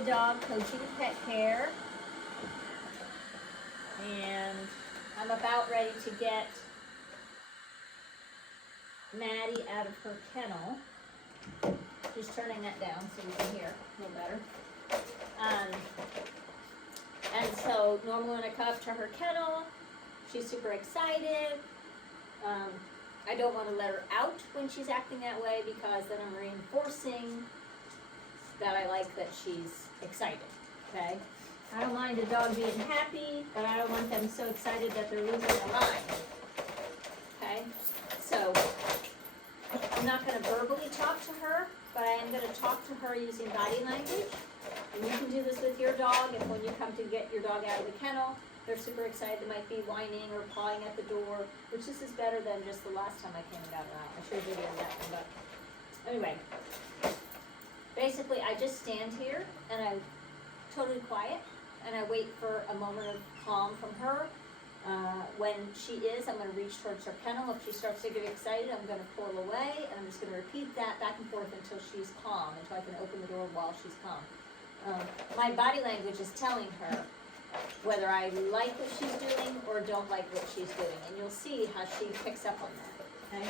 Good Dog Coaching Pet Care. And I'm about ready to get Maddie out of her kennel. Just turning that down so you can hear a little better. And so normally when I come up to her kennel, she's super excited. I don't want to let her out when she's acting that way because then I'm reinforcing that I like that she's excited, okay? I don't mind a dog being happy, but I don't want them so excited that they're losing their mind, okay? So I'm not going to verbally talk to her, but I am going to talk to her using body language. And you can do this with your dog. If when you come to get your dog out of the kennel, they're super excited, they might be whining or pawing at the door, which this is better than just the last time I came and got her out. I should have videoed that one, but anyway. Basically, I just stand here and I'm totally quiet and I wait for a moment of calm from her. When she is, I'm going to reach towards her kennel. If she starts to get excited, I'm going to pull away and I'm just going to repeat that back and forth until she's calm, until I can open the door while she's calm. My body language is telling her whether I like what she's doing or don't like what she's doing. And you'll see how she picks up on that, okay?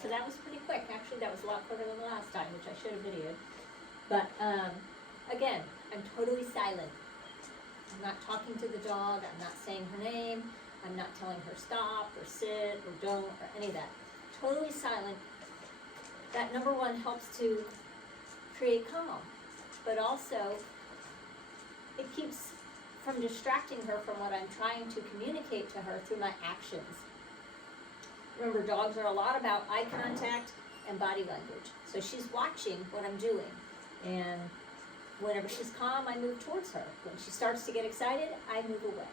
So that was pretty quick. Actually, that was a lot quicker than the last time, which I should have videoed. But again, I'm totally silent. I'm not talking to the dog. I'm not saying her name. I'm not telling her stop or sit or don't or any of that. Totally silent. That number one helps to create calm, but also it keeps from distracting her from what I'm trying to communicate to her through my actions. Remember, dogs are a lot about eye contact and body language. So she's watching what I'm doing. And whenever she's calm, I move towards her. When she starts to get excited, I move away.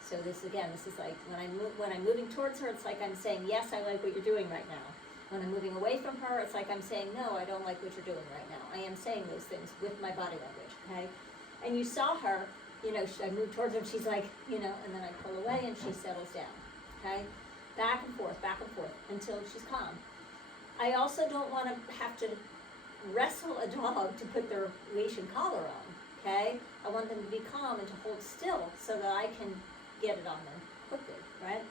So this is like when I'm moving towards her, it's like I'm saying, yes, I like what you're doing right now. When I'm moving away from her, it's like I'm saying, no, I don't like what you're doing right now. I am saying those things with my body language, okay? And you saw her, I move towards her and she's like, and then I pull away and she settles down, okay? Back and forth until she's calm. I also don't want to have to wrestle a dog to put their leash and collar on, okay? I want them to be calm and to hold still so that I can get it on them quickly, right?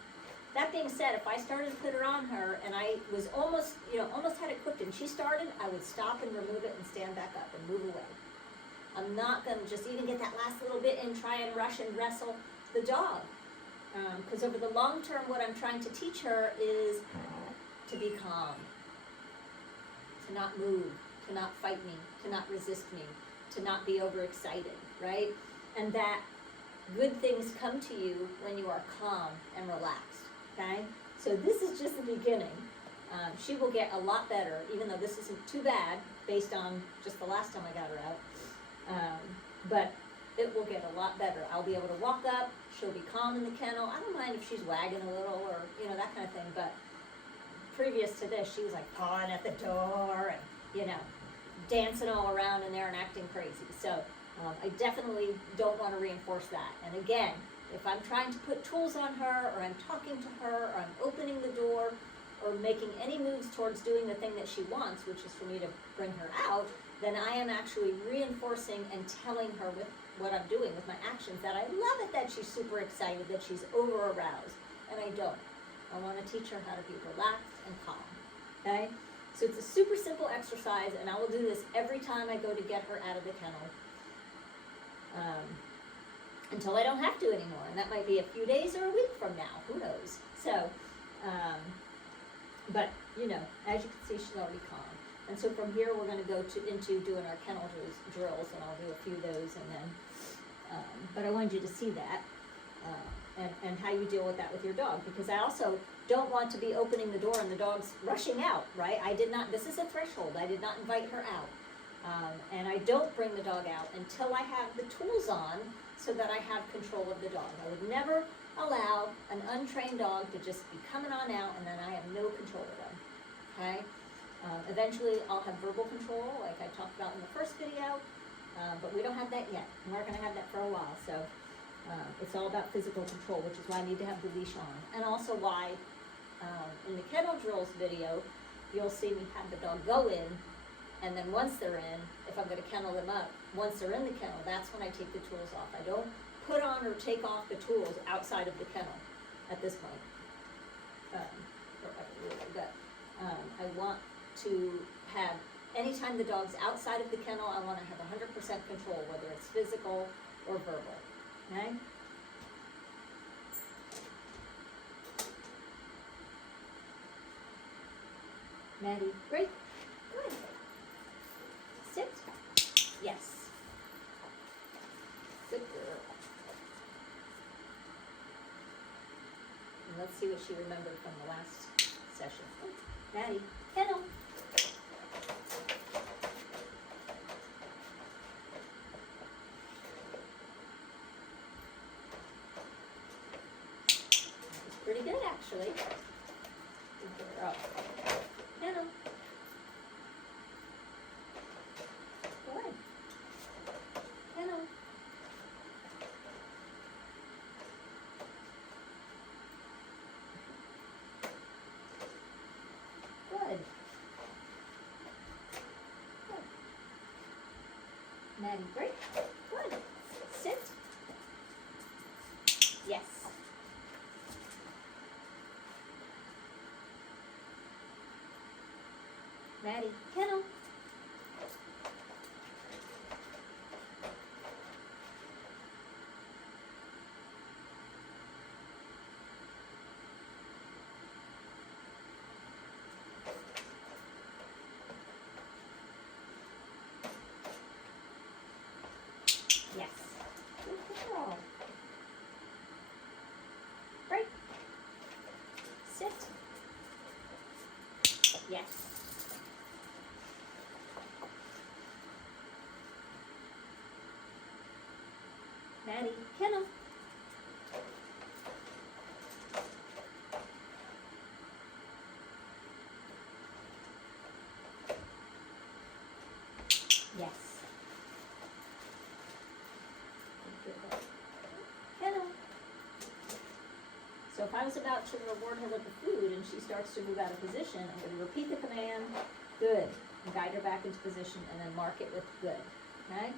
That being said, if I started to put her on her and I was almost had it quick and she started, I would stop and remove it and stand back up and move away. I'm not going to just even get that last little bit and try and rush and wrestle the dog. Because over the long term, what I'm trying to teach her is to be calm, to not move, to not fight me, to not resist me, to not be overexcited, right? And that good things come to you when you are calm and relaxed, okay? So this is just the beginning. She will get a lot better, even though this isn't too bad based on just the last time I got her out. But it will get a lot better. I'll be able to walk up, she'll be calm in the kennel. I don't mind if she's wagging a little or, you know, that kind of thing, but previous to this, she was like pawing at the door and, you know, dancing all around in there and acting crazy. So I definitely don't want to reinforce that. And again, if I'm trying to put tools on her, or I'm talking to her, or I'm opening the door, or making any moves towards doing the thing that she wants, which is for me to bring her out, then I am actually reinforcing and telling her with what I'm doing, with my actions, that I love it that she's super excited, that she's over-aroused, and I don't. I want to teach her how to be relaxed and calm, okay? So it's a super simple exercise, and I will do this every time I go to get her out of the kennel, until I don't have to anymore, and that might be a few days or a week from now, who knows? So, but, you know, as you can see, she's already calm. And so from here, we're going to go into doing our kennel drills, and I'll do a few of those, and then, but I wanted you to see that, and how you deal with that with your dog, because I also don't want to be opening the door and the dog's rushing out, right? This is a threshold. I did not invite her out. And I don't bring the dog out until I have the tools on so that I have control of the dog. I would never allow an untrained dog to just be coming on out and then I have no control of them, okay? Eventually I'll have verbal control like I talked about in the first video, but we don't have that yet. We're not going to have that for a while, so it's all about physical control, which is why I need to have the leash on. And also why in the kennel drills video, you'll see me have the dog go in, and then once they're in, if I'm going to kennel them up, once they're in the kennel, that's when I take the tools off. I don't put on or take off the tools outside of the kennel at this point. I want to have, anytime the dog's outside of the kennel, I want to have 100% control, whether it's physical or verbal, okay? Maddie, great, good. Sit, yes. Good girl. And let's see what she remembered from the last session. Maddie, kennel. That's pretty good, actually. Good girl. Kennel. Good. Kennel. Good. Good. Maddie, great. Good. Sit. Yes. Maddie, kennel. Yes. Good girl. Break. Sit. Yes. Maddie, kennel. Yes. Kennel. So if I was about to reward her with the food and she starts to move out of position, I'm going to repeat the command, good, and guide her back into position, and then mark it with good, okay?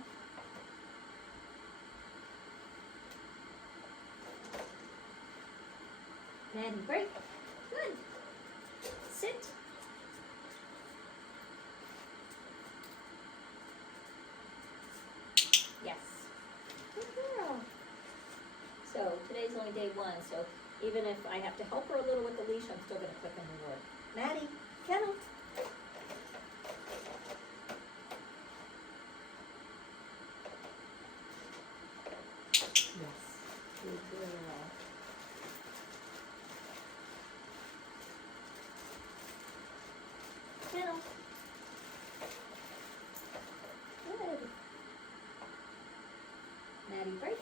Maddie, break. Good. Sit. Yes. Good girl. So today's only day 1, so even if I have to help her a little with the leash, I'm still gonna click on reward. Maddie, Kennel. Yes, good girl. Kennel. Good. Maddie, break.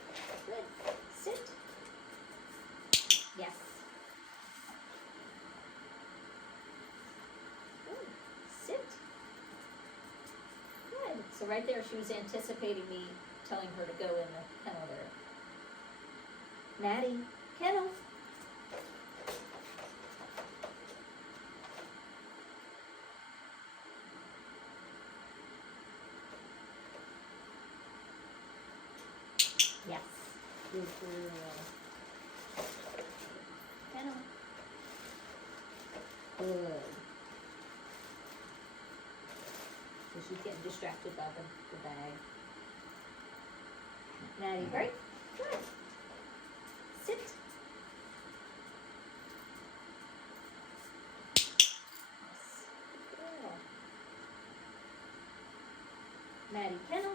Good. Sit. Yes. Good. Sit. Good. So right there, she was anticipating me telling her to go in the kennel there. Maddie, Kennel. Yes. Good girl. Kennel. Good. So she's getting distracted by the bag. Maddie, break. Good. Sit. Yes. Good girl. Maddie, Kennel.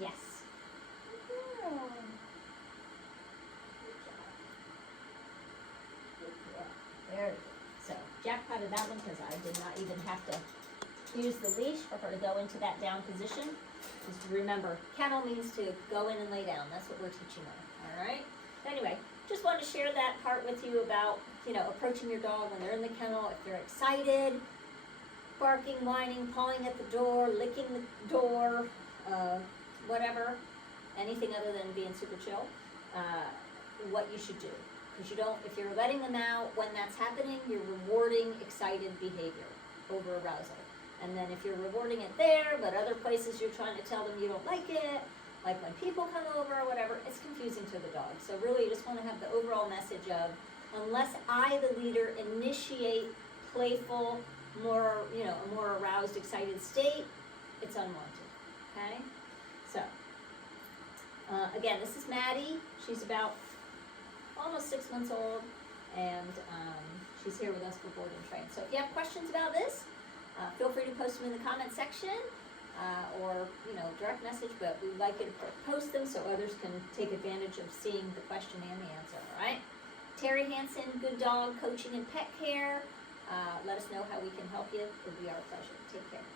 Yes. Good girl. Good job. Good girl. There we go. So jackpotted that one because I did not even have to use the leash for her to go into that down position. Just remember, kennel means to go in and lay down. That's what we're teaching her. All right. Anyway, just wanted to share that part with you about, approaching your dog when they're in the kennel. If they're excited, barking, whining, pawing at the door, licking the door, whatever, anything other than being super chill, what you should do. Because if you're letting them out when that's happening, you're rewarding excited behavior over arousal. And then if you're rewarding it there, but other places you're trying to tell them you don't like it, like when people come over or whatever, it's confusing to the dog. So really you just want to have the overall message of, unless I, the leader, initiate playful, more, a more aroused, excited state, it's unwanted, okay? So, again, this is Maddie. She's about almost 6 months old, and she's here with us for board and train. So if you have questions about this, feel free to post them in the comment section, or direct message, but we'd like you to post them so others can take advantage of seeing the question and the answer, all right? Terry Hansen, Good Dog Coaching and Pet Care. Let us know how we can help you. It would be our pleasure. Take care.